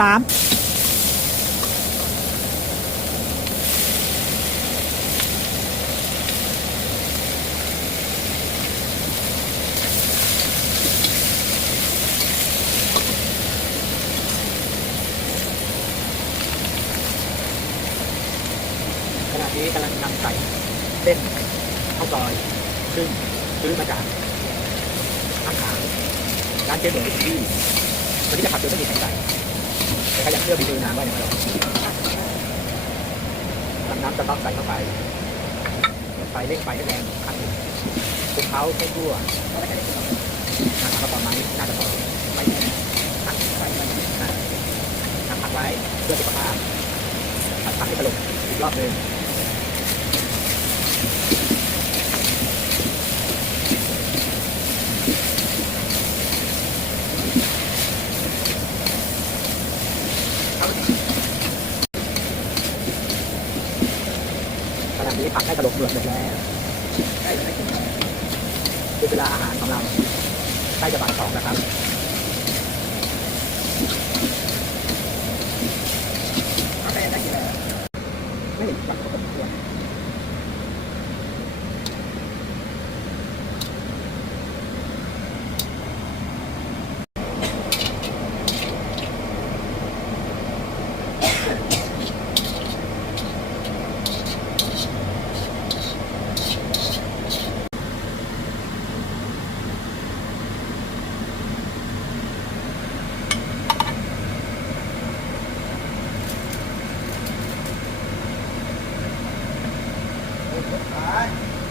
สามขณะนี้กำลังนำใส่เส้นข้าวซอยซึ่งซื้อมาจาก ร้านเจ๊หมูที่วันนี้จะผัดโดยไม่มีไข่ไก่แต่ก็ยังเชื่อมีดูนานว่าอย่างไรทำน้ำสต๊อกใส่เข้าไปไฟเร่งไฟแรงครั้งหนึ่งคลุกเคล้าให้ทั่วนะครับประมาณนี้น่าจะพอไม่ตั้งไฟไว้นะตั้งพักไว้เพื่อสุขภาพผัดผักให้ตลบอีกรอบหนึ่ง นี้ผักได้กระโดดเปลือหมดแล้วชิ้ไเวลาอาหารของเราใกล้จะบ่ายสองนะครับกาแฟได้กี่แล้วไม่ปัก 来。